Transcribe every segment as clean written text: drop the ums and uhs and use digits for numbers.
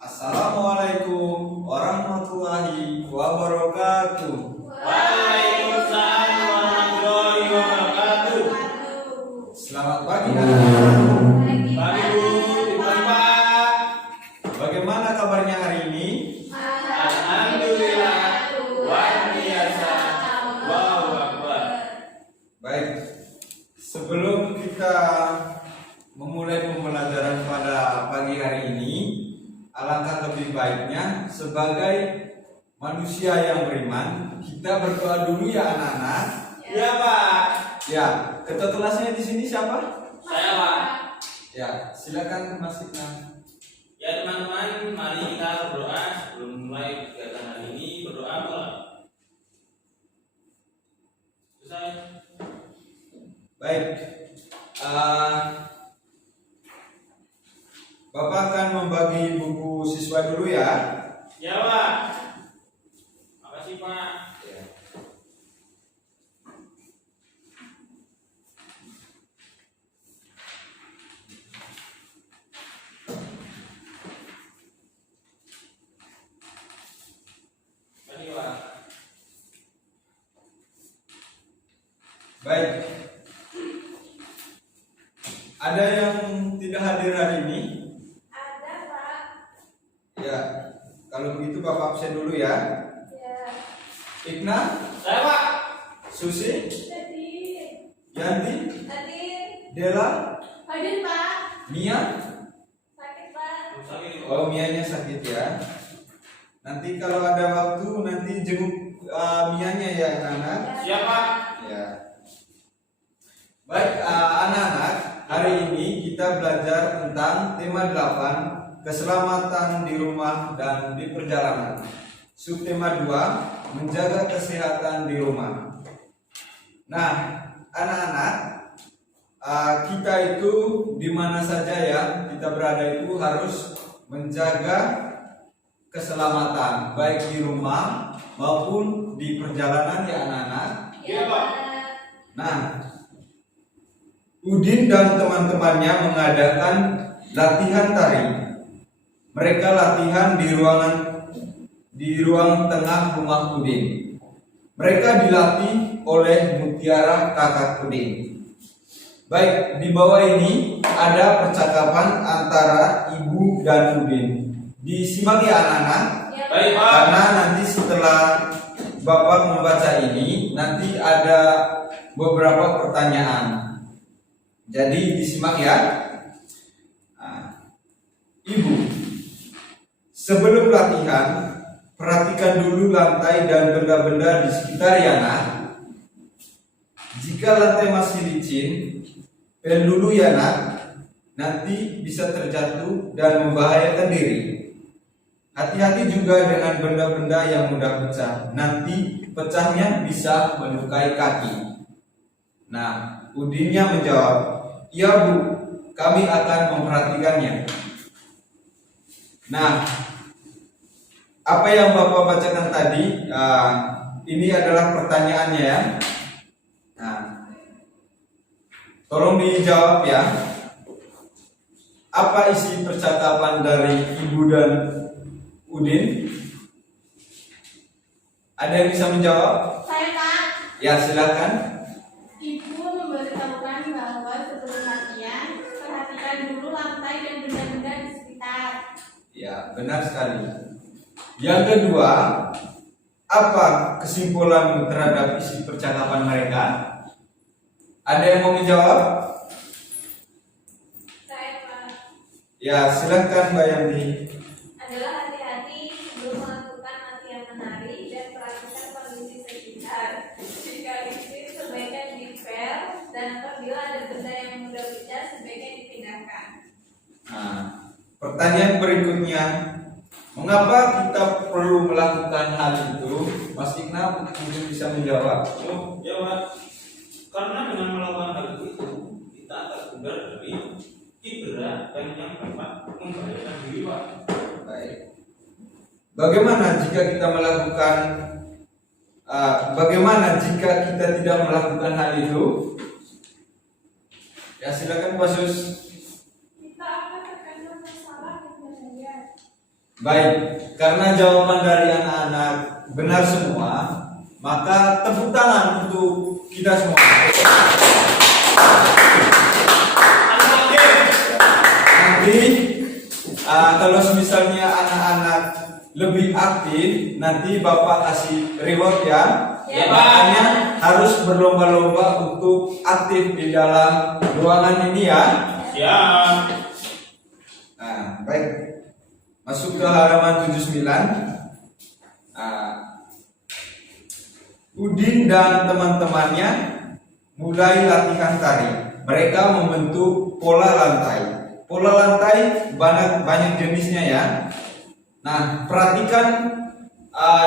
Assalamualaikum warahmatullahi wabarakatuh. Waalaikumsalam warahmatullahi wabarakatuh. Selamat pagi. Pagi Bu, pagi Pak. Bagaimana kabarnya hari ini? Alhamdulillah, luar biasa. Allahu Akbar. Baik. Sebelum kita memulai pembelajaran pada pagi hari ini, alangkah lebih baiknya sebagai manusia yang beriman, kita berdoa dulu ya anak-anak. Ya Pak. Ya, ketua kelasnya di sini siapa? Saya Pak. Ya, silakan Mas Ikna. Ya teman-teman, mari kita berdoa sebelum mulai kegiatan hari ini. Berdoa mulai. Selesai. Baik. Bapak akan membagi buku siswa dulu ya. Ya Pak. Makasih Pak. Ya. Mari Pak. Baik. Ada yang tidak hadir hari ini? Ada, Pak. Ya. Kalau begitu Bapak absen dulu ya. Ya. Ikna, Saya Pak. Susi, Tadi. Yanti, Tadi. Dela, Hadir, Pak. Mia. Sakit, Pak. Sakit. Oh, Mianya sakit ya. Nanti kalau ada waktu nanti jenguk Mianya ya anak-anak. Siap Pak. Ya. Baik, anak-anak, hari ini kita belajar tentang tema 8, keselamatan di rumah dan di perjalanan. Subtema 2, menjaga kesehatan di rumah. Nah, anak-anak, kita itu di mana saja ya kita berada itu harus menjaga keselamatan baik di rumah maupun di perjalanan ya anak-anak. Iya, Pak. Nah, Udin dan teman-temannya mengadakan latihan tari. Mereka latihan di ruang tengah rumah Udin. Mereka dilatih oleh Mutiara kakak Udin. Baik, di bawah ini ada percakapan antara ibu dan Udin. Disimak ya anak-anak. Ya, Baik, Pak. Karena nanti setelah Bapak membaca ini, nanti ada beberapa pertanyaan. Jadi disimak ya. Ibu, sebelum latihan, perhatikan dulu lantai dan benda-benda di sekitar ya nak. Jika lantai masih licin, pel dulu ya nak. Nanti bisa terjatuh dan membahayakan diri. Hati-hati juga dengan benda-benda yang mudah pecah. Nanti pecahnya bisa melukai kaki. Nah, Udinnya menjawab, "Iya Bu, kami akan memperhatikannya." Nah, apa yang Bapak bacakan tadi, ini adalah pertanyaannya ya. Nah, tolong dijawab ya. Apa isi percakapan dari Ibu dan Udin? Ada yang bisa menjawab? Saya, Pak. Ya, silakan. Ibu memberitahukan bahwa sebelum latihan, perhatikan dulu lantai dan benda-benda di sekitar. Ya, benar sekali. Yang kedua, apa kesimpulanmu terhadap isi percakapan mereka? Ada yang mau menjawab? Saya, Pak. Ya, silakan Mbak Yanti. Adalah hati-hati sebelum melakukan latihan menari dan perhatikan kondisi sekitar. Jika licin sebaiknya dipel dan apabila ada benda yang mudah pecah sebaiknya dipindahkan. Nah, pertanyaan berikutnya, mengapa kita perlu melakukan hal itu? Mas Ikna mungkin bisa menjawab. Oh, ya Pak. Karena dengan melakukan hal itu kita terhindar dari cedera dan yang dapat membahayakan diri Pak. Baik. Bagaimana jika kita melakukan? Bagaimana jika kita tidak melakukan hal itu? Ya, silakan Pak Sus. Kita akan terkena masalah yang bahaya. Baik, karena jawaban dari anak-anak benar semua, maka tepuk tangan untuk kita semua. Nanti kalau misalnya anak-anak lebih aktif, nanti Bapak kasih reward ya. Ya, Makanya harus berlomba-lomba untuk aktif di dalam ruangan ini ya. Siap. Nah, baik. Masuk ke halaman 79. Udin dan teman-temannya mulai latihan tari. Mereka membentuk pola lantai. Pola lantai banyak jenisnya ya. Nah, perhatikan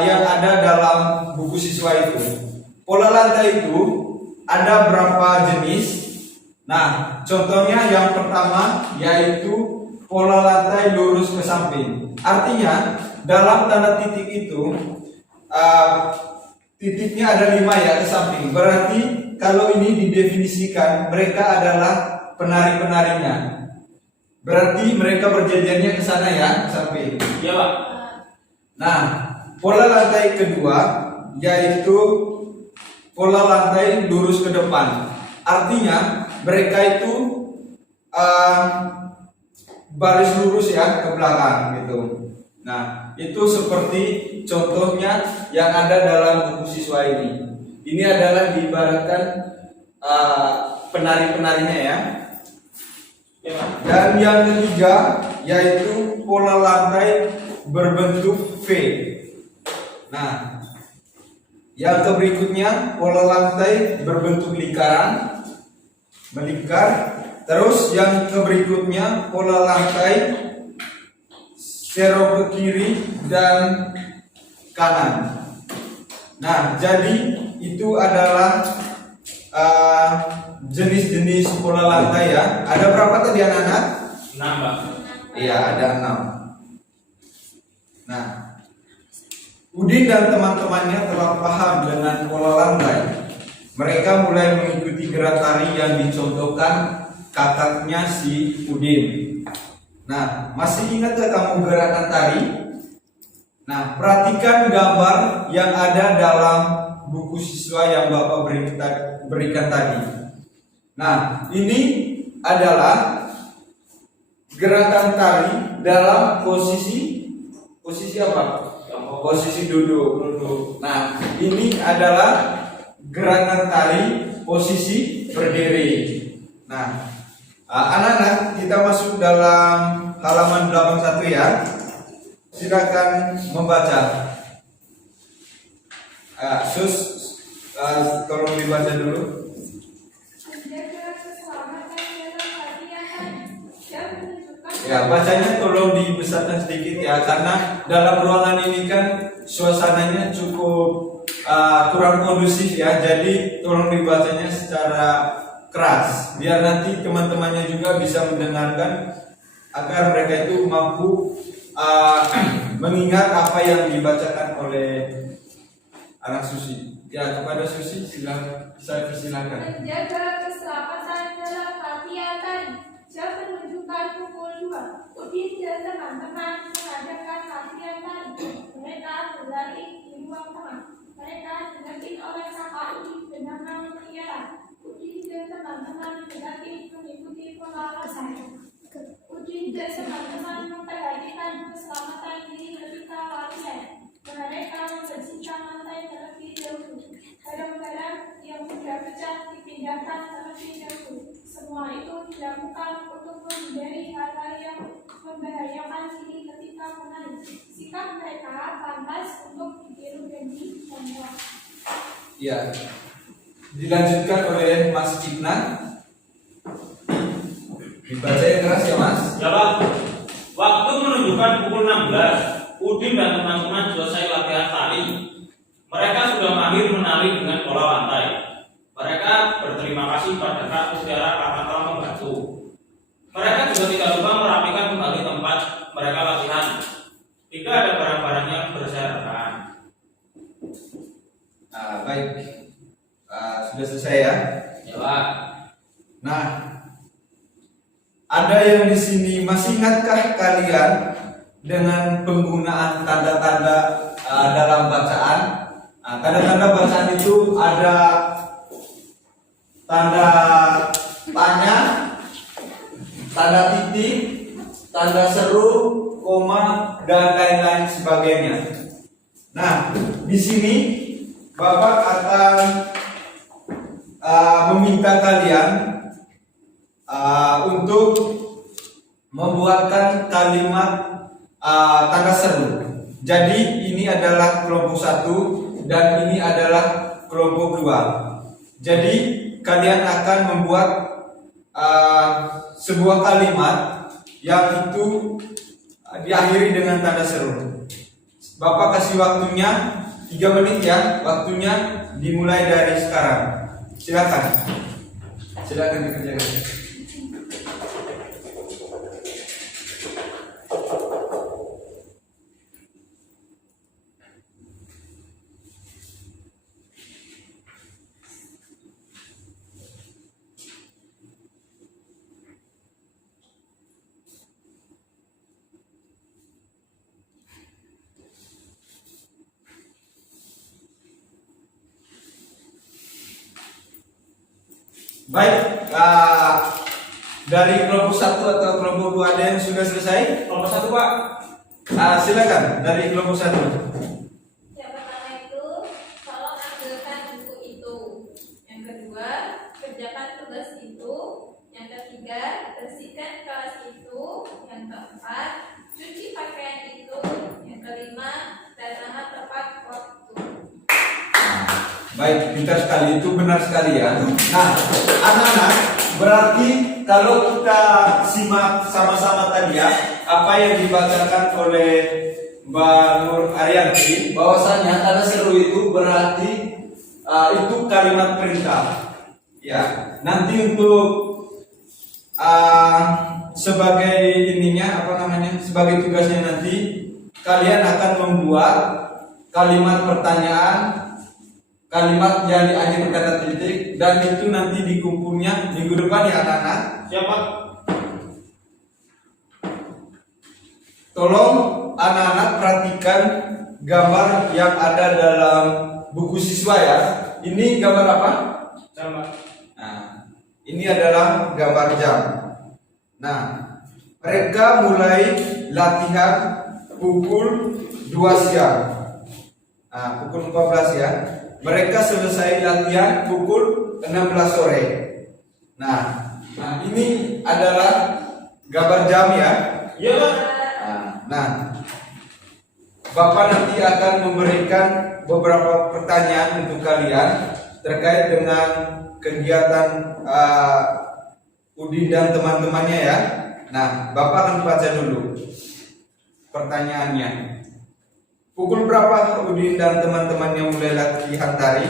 yang ada dalam buku siswa itu. Pola lantai itu ada berapa jenis? Nah, contohnya yang pertama yaitu pola lantai lurus ke samping. Artinya dalam tanda titik itu titiknya ada 5 ya ke samping. Berarti kalau ini didefinisikan mereka adalah penari-penarinya. Berarti mereka berjajarnya ke sana ya, ke samping. Iya, Pak. Nah, pola lantai kedua yaitu pola lantai lurus ke depan. Artinya mereka itu baris lurus ya ke belakang gitu. Nah, itu seperti contohnya yang ada dalam buku siswa ini. Ini adalah diibaratkan penari-penarinya ya. Iya, Pak. Dan yang ketiga yaitu pola lantai berbentuk V. Nah, yang berikutnya pola lantai berbentuk lingkaran, melingkar. Terus yang berikutnya pola lantai serong ke kiri dan kanan. Nah, jadi itu adalah jenis-jenis pola lantai ya. Ada berapa tadi anak-anak? 6, Pak. Iya, ada 6. Nah, Udin dan teman-temannya telah paham dengan pola lantai. Mereka mulai mengikuti gerak tari yang dicontohkan kakaknya si Udin. Nah, masih ingat gak kamu gerakan tari? Nah, perhatikan gambar yang ada dalam buku siswa yang Bapak berikan tadi. Nah, ini adalah gerakan tari dalam posisi apa? Posisi duduk. Nah, ini adalah gerakan tari posisi berdiri. Nah, anak-anak, kita masuk dalam halaman 81 ya. Silakan membaca. Tolong dibaca dulu. Menjaga keselamatan dalam latihan dan menunjukkan Ya, bacanya tolong dibesarkan sedikit ya, karena dalam ruangan ini kan suasananya cukup kurang kondusif ya. Jadi tolong dibacanya secara keras biar nanti teman-temannya juga bisa mendengarkan agar mereka itu mampu mengingat apa yang dibacakan oleh anak Susi. Ya, kepada Susi saya persilakan. menjaga keselamatan dalam latihan tadi. Jam menunjukkan pukul 2. Udin dan teman-teman mengadakan latihan tadi. Mereka berlari di ruang tengah. Mereka didampingi oleh kakak Udin bernama Mutiara. Udin dan teman-teman berlari mengikuti pola lantai. Udin dan teman-teman memperhatikan keselamatan diri ketika latihan. Mereka membersihkan lantai terlebih dahulu. Barang-barang yang mudah pecah dipindahkan terlebih dahulu. Semua itu dilakukan untuk menghindari hal-hal yang membahayakan diri ketika menari. Sikap mereka pantas untuk ditiru dan dicontoh. Ya, dilanjutkan oleh Mas Cipna. Dibaca yang keras ya Mas. Ya, Pak. Waktu menunjukkan pukul 16, Udin dan teman-teman selesai latihan tari. Mereka sudah mahir menari dengan pola lantai. Mereka berterima kasih pada Kak Mutiara karena telah membantu. Mereka juga tidak lupa merapikan kembali tempat mereka latihan. Jika ada barang-barang yang berserakan. Baik, sudah selesai ya. Ya, Pak. Nah, ada yang di sini masih ingatkah kalian dengan penggunaan tanda-tanda dalam bacaan. Tanda-tanda bacaan itu ada tanda tanya, tanda titik, tanda seru, koma, dan lain-lain sebagainya. Nah, di sini Bapak akan meminta kalian untuk membuatkan kalimat tanda seru. Jadi ini adalah kelompok 1 dan ini adalah kelompok 2. Jadi kalian akan membuat sebuah kalimat yang itu diakhiri dengan tanda seru. Bapak kasih waktunya 3 menit ya. Waktunya dimulai dari sekarang. Silakan. Silakan dikerjakan. Baik, dari kelompok 1 atau kelompok 2 ada yang sudah selesai? Kelompok 1 Pak. Silakan dari kelompok 1. Yang pertama itu, tolong ambilkan buku itu. Yang kedua, kerjakan tugas itu. Yang ketiga, bersihkan kelas itu. Yang keempat, cuci pakaian itu. Yang kelima, datanglah tepat waktu. Baik, pintar sekali, itu benar sekali ya. Nah, anak-anak, berarti kalau kita simak sama-sama tadi ya, apa yang dibacakan oleh Mbak Nur Arianti, bahwasanya tanda seru itu berarti itu kalimat perintah. Ya, nanti untuk sebagai ininya apa namanya, sebagai tugasnya nanti kalian akan membuat kalimat pertanyaan, kalimat yang diakhiri kata titik, dan itu nanti dikumpulnya minggu depan ya anak-anak. Siapa? Tolong anak-anak perhatikan gambar yang ada dalam buku siswa ya. Ini gambar apa? Sama. Nah, ini adalah gambar jam. Nah, mereka mulai latihan pukul 2 siang. Nah, pukul 14 ya. Mereka selesai latihan pukul 16 sore. Nah, ini adalah gambar jam ya. Iya Pak. Nah, Bapak nanti akan memberikan beberapa pertanyaan untuk kalian terkait dengan kegiatan Udin dan teman-temannya ya. Nah, Bapak akan baca dulu pertanyaannya. Pukul berapa Udin dan teman-temannya mulai latihan tari?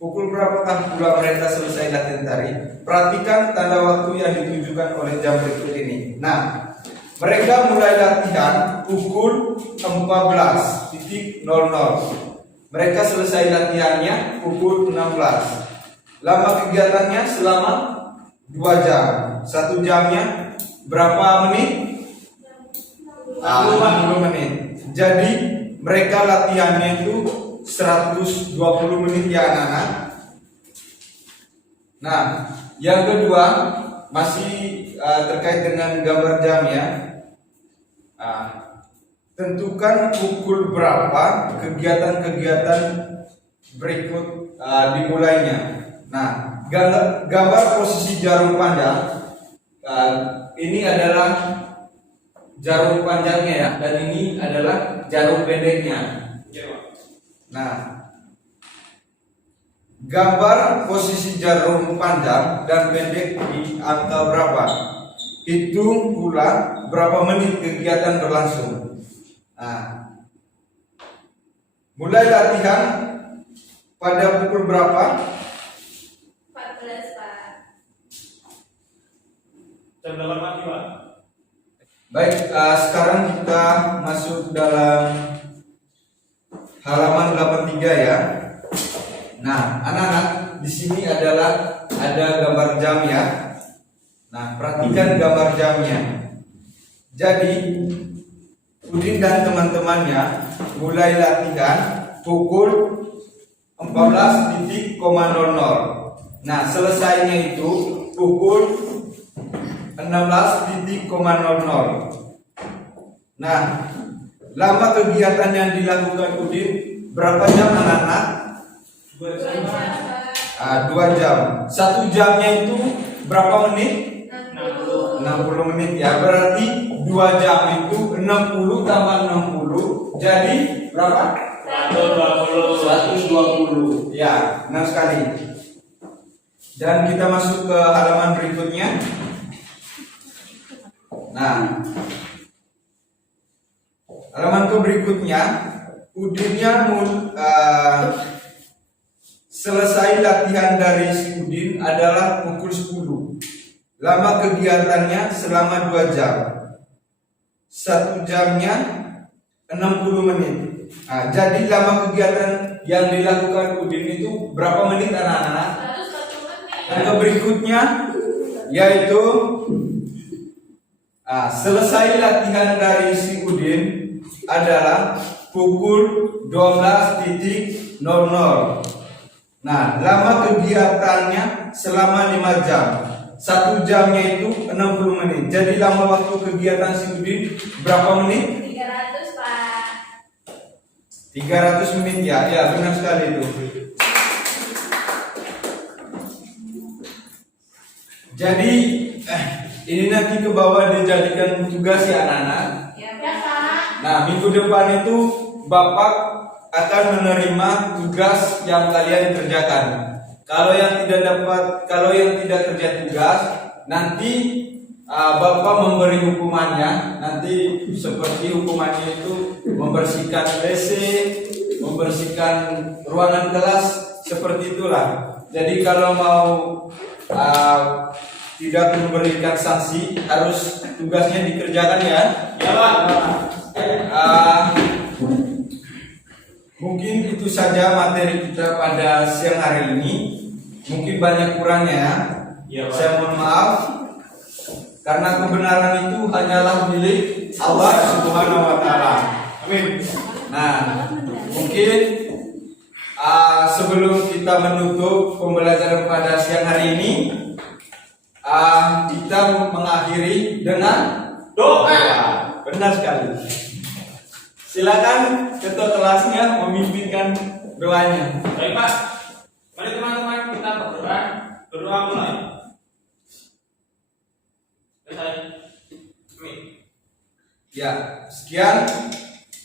Pukul berapakah pula mereka selesai latihan tari? Perhatikan tanda waktu yang ditunjukkan oleh jam berikut ini. Nah, mereka mulai latihan pukul 14.00. Mereka selesai latihannya pukul 16. Lama kegiatannya selama 2 jam. 1 jamnya berapa menit? 60 menit. Jadi mereka latihannya itu 120 menit ya anak-anak. Nah, yang kedua masih terkait dengan gambar jam ya. Tentukan pukul berapa kegiatan-kegiatan berikut dimulainya. Nah, gambar posisi jarum panjang ini adalah jarum panjangnya ya, dan ini adalah jarum pendeknya. Nah, gambar posisi jarum panjang dan pendek di angka berapa? Hitung pula berapa menit kegiatan berlangsung. Nah, mulai latihan pada pukul berapa? 14 Pak. Jam 8 pagi Pak. Baik, sekarang kita masuk dalam halaman 83 ya. Nah, anak-anak, di sini adalah ada gambar jam ya. Nah, perhatikan gambar jamnya. Jadi Udin dan teman-temannya mulai latihan pukul 14.00. Nah, selesainya itu pukul 16.00. Nah, lama kegiatan yang dilakukan Udin berapa jam anak-anak? 2 jam, Pak. 2 jam. 1 jamnya itu berapa menit? 60. 60 menit ya. Berarti 2 jam itu 60 tambah 60 jadi berapa? 120. Ya, benar sekali. Dan kita masuk ke halaman berikutnya. Nah, halaman ke berikutnya, Udinnya selesai latihan dari si Udin adalah pukul 10. Lama kegiatannya selama 2 jam. 1 jamnya 60 menit. Nah, jadi lama kegiatan yang dilakukan Udin itu berapa menit anak-anak? 140 menit. Yang ke berikutnya yaitu selesai latihan dari si Udin adalah pukul 12.00. Nah, lama kegiatannya selama 5 jam. 1 jamnya itu 60 menit. Jadi lama waktu kegiatan si Udin berapa menit? 300, Pak. 300 menit ya. Ya, benar sekali itu. Jadi ini nanti ke bawah dijadikan tugas ya anak-anak. Ya, Pak. Nah, minggu depan itu Bapak akan menerima tugas yang kalian kerjakan. Kalau yang tidak kerja tugas, nanti Bapak memberi hukumannya. Nanti seperti hukumannya itu membersihkan WC, membersihkan ruangan kelas, seperti itulah. Jadi kalau mau tidak memberikan sanksi, harus tugasnya dikerjakan ya. Ya Pak. Mungkin itu saja materi kita pada siang hari ini. Mungkin banyak kurangnya. Ya, Pak. Saya mohon maaf. Karena kebenaran itu hanyalah milik Allah Subhanahu wa taala. Amin. Nah, mungkin sebelum kita menutup pembelajaran pada siang hari ini, kita mengakhiri dengan doa. Benar sekali. Silakan ketua kelasnya memimpinkan doanya. Baik Pak. Mari teman-teman kita berdoa. Berdoa mulai. Amin. Ya, sekian.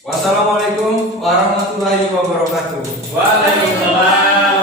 Wassalamualaikum warahmatullahi wabarakatuh. Waalaikumsalam